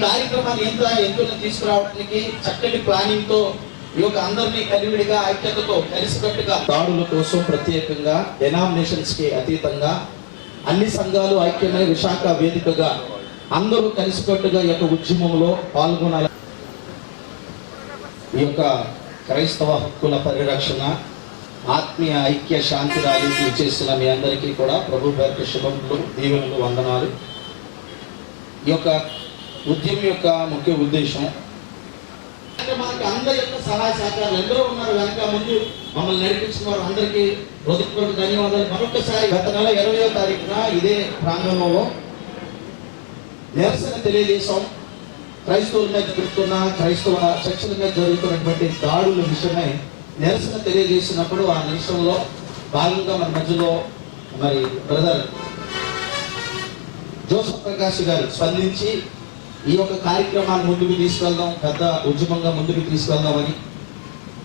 కార్యక్రమాన్ని ఎంత ఎత్తున తీసుకురావడానికి చక్కటి ప్లానింగ్తో ఈ యొక్క అందరినీ కలివిడిగా ఐక్యతతో కలిసికట్టుగా దాడుల కోసం ప్రత్యేకంగా డెనామినేషన్స్కి అతీతంగా అన్ని సంఘాలు ఐక్యమై విశాఖ వేదికగా అందరూ కలిసికట్టుగా ఈ యొక్క ఉద్యమంలో పాల్గొనాలి ఈ యొక్క క్రైస్తవ హక్కుల పరిరక్షణ ఆత్మీయ ఐక్య శాంతి ర్యాలీకి చేసిన మీ అందరికీ కూడా ప్రభు పేరు శుభములు దీవెనలు వందనాలు. ఈ యొక్క ఉద్యమం యొక్క ముఖ్య ఉద్దేశం. అంటే మనకి అందరి యొక్క సహాయ సహకారాలు ఎందరో ఉన్నారు వెనక ముందు మమ్మల్ని నడిపించిన వారు అందరికీ హృదయపూర్వక ధన్యవాదాలు. మరొకసారి గత నెల ఇరవయో తారీఖున ఇదే ప్రాంగణంలో నిరసన తెలియజేశాం. క్రైస్తవుల మీద జరుగుతున్న క్రైస్తవ చర్చల మీద జరుగుతున్నటువంటి దాడుల విషయమై నిరసన తెలియజేసినప్పుడు ఆ నిమిషంలో భాగంగా మన మధ్యలో మరి బ్రదర్ జోసఫ్ ప్రకాష్ గారు స్పందించి ఈ యొక్క కార్యక్రమాన్ని ముందుకు తీసుకెళ్దాం పెద్ద ఉద్యమంగా ముందుకు తీసుకెళ్దామని.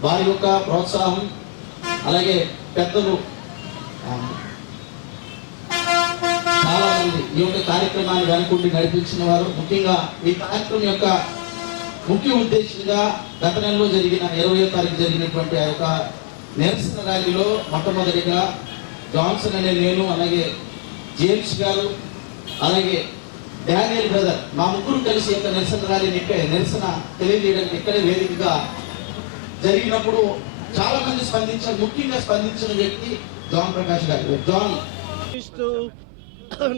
వారి యొక్క ప్రోత్సాహం అలాగే పెద్దలు చాలామంది ఈ యొక్క కార్యక్రమాన్ని వెనుకుండి నడిపించిన వారు. ముఖ్యంగా ఈ కార్యక్రమం యొక్క ముఖ్య ఉద్దేశంగా గత నెలలో జరిగిన ఇరవయో తారీఖు జరిగినటువంటి ఆ యొక్క నిరసన ర్యాలీలో మొట్టమొదటిగా జాన్సన్ అనే నేను అలాగే జేమ్స్ గారు అలాగే డానియల్ బ్రదర్ మా ముగ్గురు కలిసి యొక్క నిరసన ర్యాలీని ఇక్కడ నిరసన తెలియజేయడానికి ఇక్కడే వేదికగా జరిగినప్పుడు చాలా మంది స్పందించారు ముఖ్యంగా స్పందించిన వ్యక్తి జాన్ ప్రకాష్ గారు. జాన్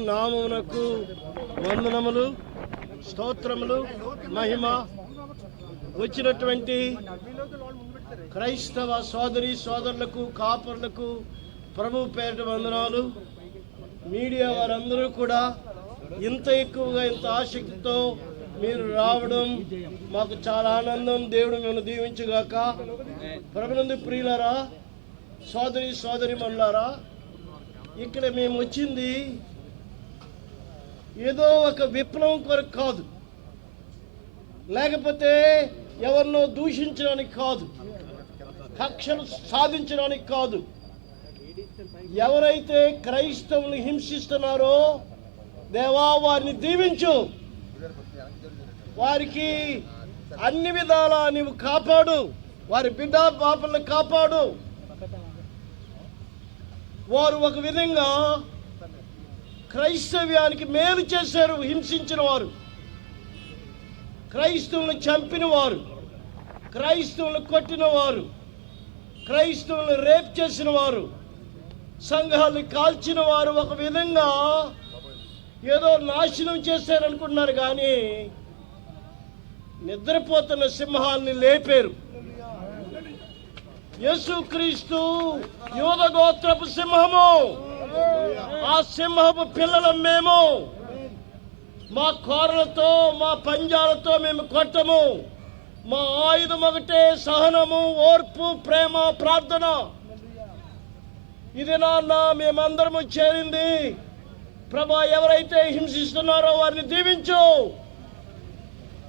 నామమునకు వందనములు స్తోత్రములు మహిమ వచ్చినటువంటి క్రైస్తవ సోదరి సోదరులకు కాపర్లకు ప్రభు పేరిట వందనాలు. మీడియా వారందరూ కూడా ఇంత ఎక్కువగా ఇంత ఆసక్తితో మీరు రావడం మాకు చాలా ఆనందం. దేవుడు మిమ్మల్ని దీవించుగాక. ప్రభునందు ప్రియులరా సోదరి సోదరి మనులారా ఇక్కడ మేము వచ్చింది ఏదో ఒక విప్లవం కొరకు కాదు. లేకపోతే ఎవరినో దూషించడానికి కాదు. కక్షలు సాధించడానికి కాదు. ఎవరైతే క్రైస్తవులు హింసిస్తున్నారో దేవా వారిని దీవించు. వారికి అన్ని విధాలా నీవు కాపాడు. వారి బిడ్డ పాపలను కాపాడు. వారు ఒక విధంగా క్రైస్తవ్యానికి మేలు చేశారు హింసించిన వారు. క్రైస్తవులను చంపిన వారు. క్రైస్తవులను కొట్టిన వారు. క్రైస్తవులను రేప్ చేసిన వారు. సంఘాలు కాల్చిన వారు ఒక విధంగా ఏదో నాశనం చేశారనుకుంటున్నారు కానీ నిద్రపోతున్న సింహాల్ని లేపారు. యేసుక్రీస్తు యోధ గోత్రపు సింహము. ఆ సింహపు పిల్లలం మేము. మా కోరలతో మా పంజాలతో మేము కొట్టము. మా ఆయుధం ఒకటే సహనము ఓర్పు ప్రేమ ప్రార్థన. ఇది నాన్న మేమందరము చేరింది. ప్రభా ఎవరైతే హింసిస్తున్నారో వారిని దీవించు.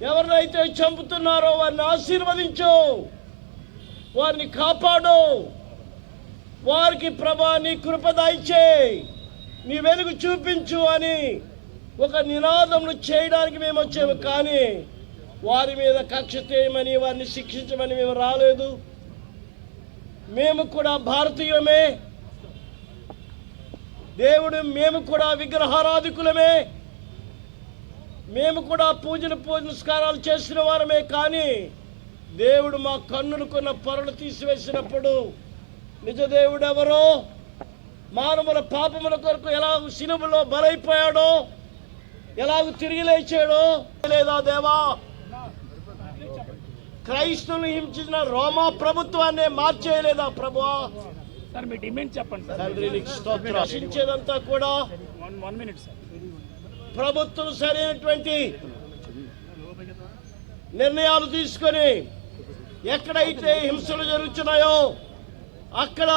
ఎవరినైతే చంపుతున్నారో వారిని ఆశీర్వదించు. వారిని కాపాడు. వారికి ప్రభా నీ కృపదాయిచే నీ వెలుగు చూపించు అని ఒక నినాదములు చేయడానికి మేము వచ్చాము. కానీ వారి మీద కక్ష చేయమని వారిని శిక్షించమని మేము రాలేదు. మేము కూడా భారతీయమే. దేవుడు మేము కూడా విగ్రహారాధికులమే. మేము కూడా పూజలు పునస్కారాలు చేసిన వారమే కానీ దేవుడు మా కన్నులకున్న పొరలు తీసివేసినప్పుడు నిజ దేవుడు ఎవరో మానవుల పాపముల కొరకు ఎలా సినిమలో బలైపోయాడో ఎలాగ తిరిగి లేచాడో లేదా దేవా? క్రైస్తవులు హింసించిన రోమా ప్రభుత్వాన్ని మార్చేయలేదా ప్రభువా? సార్ మీ డిమాండ్ చెప్పండి సార్. రక్షించేదంతా కూడా వన్ వన్ మినిట్ సార్. ప్రభుత్వం సరైనటువంటి నిర్ణయాలు తీసుకొని ఎక్కడైతే హింసలు జరుగుతున్నాయో అక్కడ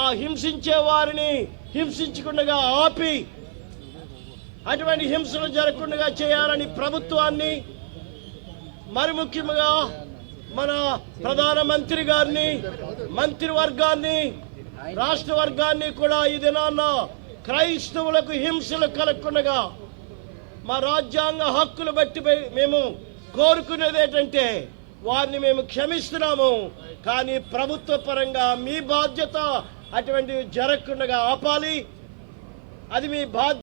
ఆ హింసించే వారిని హింసించకుండా ఆపి అటువంటి హింసలు జరగకుండా చేయాలని ప్రభుత్వాన్ని మరి ముఖ్యంగా మన ప్రధానమంత్రి గారిని మంత్రివర్గాన్ని రాష్ట్ర వర్గాన్ని కూడా ఈ దినాన్న క్రైస్తవులకు హింసలు కలగకుండా మా రాజ్యాంగ హక్కులు బట్టి మేము కోరుకునేది ఏంటంటే వారిని మేము క్షమిస్తున్నాము. కానీ ప్రభుత్వ పరంగా మీ బాధ్యత అటువంటివి జరగకుండా ఆపాలి. అది మీ బాధ్యత.